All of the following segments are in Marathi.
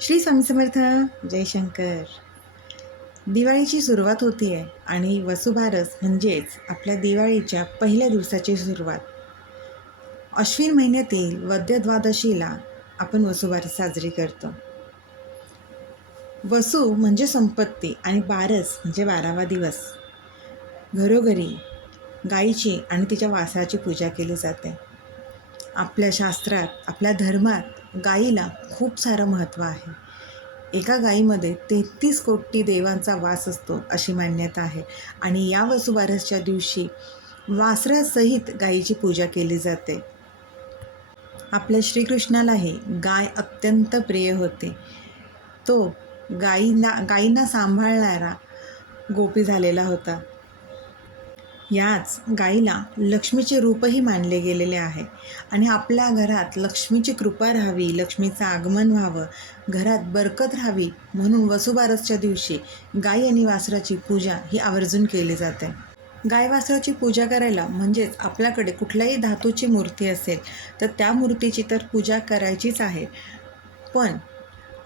श्री स्वामी समर्थ जयशंकर दिवाळीची सुरुवात होती आहे आणि वसुबारस म्हणजेच आपल्या दिवाळीच्या पहिल्या दिवसाची सुरुवात. अश्विन महिन्यातील वद्य द्वादशीला आपण वसुबारस साजरी करतो. वसू म्हणजे संपत्ती आणि बारस म्हणजे बारावा दिवस. घरोघरी गाईची आणि तिच्या वासराची पूजा केली जाते. आपल्या शास्त्रात आपल्या धर्मात गाईला खूप सारं महत्त्व आहे. एका गाईमध्ये तेहतीस कोटी देवांचा वास असतो अशी मान्यता आहे आणि या वसुबारसच्या दिवशी वासरासहित गाईची पूजा केली जाते. आपल्या श्रीकृष्णालाही गाय अत्यंत प्रिय होते. तो गाईंना गायींना सांभाळणारा गोपी झालेला होता. याच गाईला लक्ष्मीचे रूपही मानले गेलेले आहे. आणि आपल्या घरात लक्ष्मीची कृपा राहावी लक्ष्मीचं आगमन व्हावं घरात बरकत राहावी म्हणून वसुबारसच्या दिवशी गाई आणि वासराची पूजा ही आवर्जून केली जाते. गाय वासराची पूजा करायला म्हणजेच आपल्याकडे कुठल्याही धातूची मूर्ती असेल तर त्या मूर्तीची तर पूजा करायचीच आहे. पण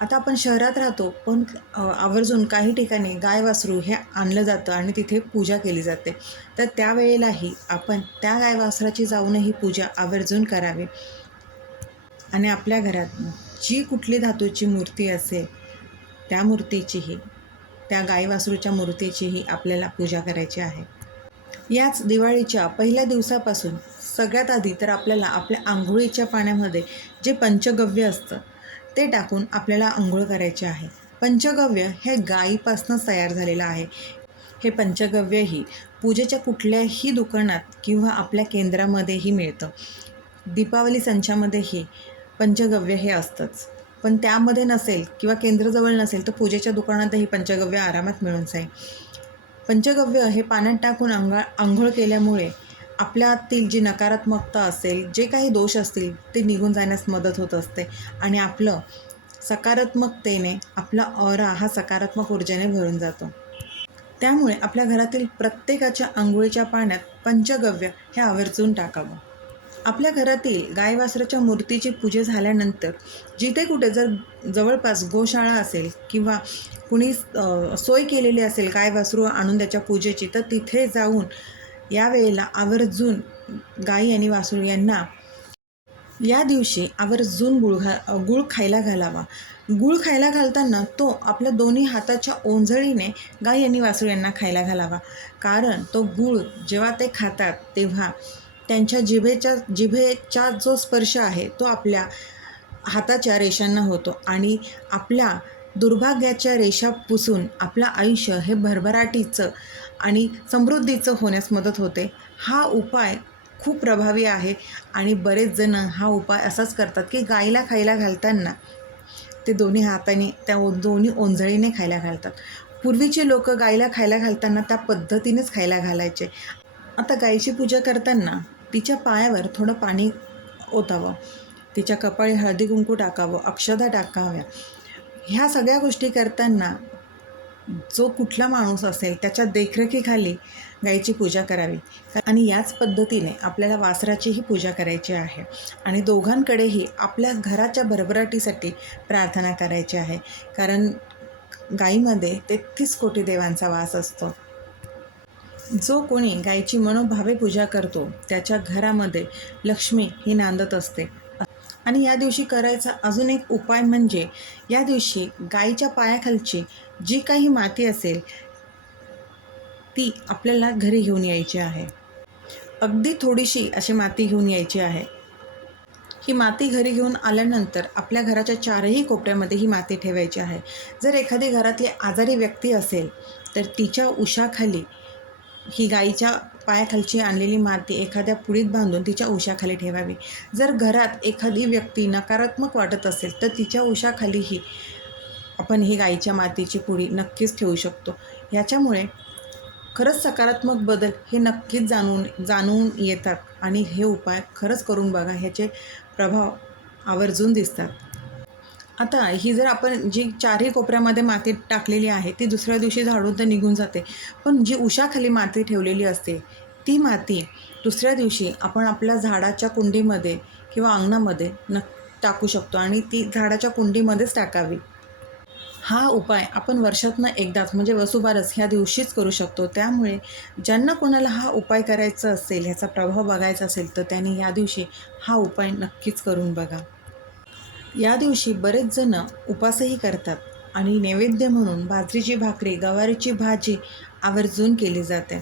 आता आपण शहरात राहतो पण आवर्जून काही ठिकाणी गाय वासरू हे आणलं जातं आणि तिथे पूजा केली जाते. तर त्यावेळेलाही आपण त्या गाय वासराची जाऊनही पूजा आवर्जून करावी. आणि आपल्या घरात जी कुठली धातूची मूर्ती असेल त्या मूर्तीचीही त्या गाय वासरूच्या मूर्तीचीही आपल्याला पूजा करायची आहे. याच दिवाळीच्या पहिल्या दिवसापासून सगळ्यात आधी तर आपल्याला आपल्या आंघोळीच्या पाण्यामध्ये जे पंचगव्य असतं ते टाकून आपल्याला आंघोळ करायचे आहे. पंचगव्य हे गाईपासूनच तयार झालेलं आहे. हे पंचगव्यही पूजेच्या कुठल्याही दुकानात किंवा आपल्या केंद्रामध्येही मिळतं. दीपावली संचामध्येही पंचगव्य हे असतंच. पण त्यामध्ये नसेल किंवा केंद्रजवळ नसेल तर पूजेच्या दुकानातही पंचगव्य आरामात मिळून जाईल. पंचगव्य हे पाण्यात टाकून अंगा आंघोळ केल्यामुळे आपल्यातील जी नकारात्मकता असेल जे काही दोष असतील ते निघून जाण्यास मदत होत असते. आणि आपलं सकारात्मकतेने आपला ऑरा हा सकारात्मक ऊर्जेने भरून जातो. त्यामुळे आपल्या घरातील प्रत्येकाच्या आंघोळीच्या पाण्यात पंचगव्य हे आवर्जून टाकावं. आपल्या घरातील गाय वासराच्या मूर्तीची पूजा झाल्यानंतर जिथे कुठे जर जवळपास गोशाळा असेल किंवा कुणी सोय केलेली असेल गाय वासरू आणून त्याच्या पूजेची तर तिथे जाऊन यावेळेला आवर्जून गाई आणि वासरू यांना या दिवशी आवर्जून गुळ घा गुळ खायला घालावा. गुळ खायला घालताना तो आपल्या दोन्ही हाताच्या ओंजळीने गाई आणि वासरू यांना खायला घालावा. कारण तो गुळ जेव्हा ते खातात तेव्हा त्यांच्या जिभेच्या जिभेचा जो स्पर्श आहे तो आपल्या हाताच्या रेषांना होतो आणि आपल्या दुर्भाग्याच्या रेषा पुसून आपलं आयुष्य हे भरभराटीचं आणि समृद्धीचं होण्यास मदत होते. हा उपाय खूप प्रभावी आहे आणि बरेच जण हा उपाय असाच करतात की गाईला खायला घालताना ते दोन्ही हाताने त्या ओ दोन्ही ओंजळीने खायला घालतात. पूर्वीचे लोक गाईला खायला घालताना त्या पद्धतीनेच खायला घालायचे. आता गाईची पूजा करताना तिच्या पायावर थोडं पाणी ओतावं. तिच्या कपाळी हळदी कुंकू टाकावं अक्षदा टाकाव्या. ह्या सगळ्या गोष्टी करताना जो कुठला माणूस असेल त्याच्या देखरेखीखाली गाईची पूजा करावी. आणि याच पद्धतीने आपल्याला वासराचीही पूजा करायची आहे. आणि दोघांकडेही आपल्या घराच्या भरभराटीसाठी प्रार्थना करायची आहे. कारण गाईमध्ये तेहतीस कोटी देवांचा वास असतो. जो कोणी गायीची मनोभावे पूजा करतो त्याच्या घरामध्ये लक्ष्मी ही नांदत असते. आणि या दिवशी करायचा अजून एक उपाय म्हणजे या दिवशी गाईच्या पायाखालची जी काही माती असेल ती आपल्याला घरी घेऊन यायची आहे. अगदी थोडीशी अशी माती घेऊन यायची आहे. ही माती घरी घेऊन आल्यानंतर आपल्या घराच्या चारही कोपऱ्यामध्ये ही माती ठेवायची आहे. जर एखादी घरातली आजारी व्यक्ती असेल तर तिच्या उशाखाली ही गाईच्या पायाखालची आणलेली माती एखाद्या पुडीत बांधून तिच्या उशाखाली ठेवावी. जर घरात एखादी व्यक्ती नकारात्मक वाटत असेल तर तिच्या उशाखालीही आपण ही गाईच्या मातीची पुडी नक्कीच ठेवू शकतो. याच्यामुळे खरंच सकारात्मक बदल हे नक्कीच जाणून जाणून येतात आणि हे उपाय खरंच करून बघा ह्याचे प्रभाव आवर्जून दिसतात. आता ही जर आपण जी चारही कोपऱ्यामध्ये माती टाकलेली आहे ती दुसऱ्या दिवशी झाडून तर निघून जाते. पण जी उशाखाली माती ठेवलेली असते ती माती दुसऱ्या दिवशी आपण आपल्या झाडाच्या कुंडीमध्ये किंवा अंगणामध्ये न टाकू शकतो आणि ती झाडाच्या कुंडीमध्येच टाकावी. हा उपाय आपण वर्षातनं एकदाच म्हणजे वसुबारस ह्या दिवशीच करू शकतो. त्यामुळे ज्यांना कोणाला हा उपाय करायचा असेल ह्याचा प्रभाव बघायचा असेल तर त्यांनी या दिवशी हा उपाय नक्कीच करून बघा. या दिवशी बरेच जण उपासही करतात आणि नैवेद्य म्हणून बाजरीची भाकरी गवारीची भाजी आवर्जून केली जाते.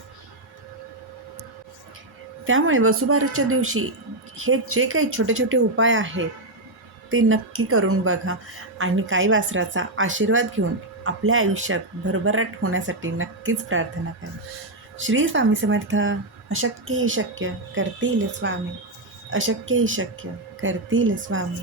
त्यामुळे वसुबारसच्या दिवशी हे जे काही छोटे छोटे उपाय आहेत ते नक्की करून बघा आणि काही वासराचा आशीर्वाद घेऊन आपल्या आयुष्यात भरभराट होण्यासाठी नक्कीच प्रार्थना करा. श्री स्वामी समर्थ अशक्य ही शक्य करतील स्वामी. अशक्य ही शक्य करतील स्वामी.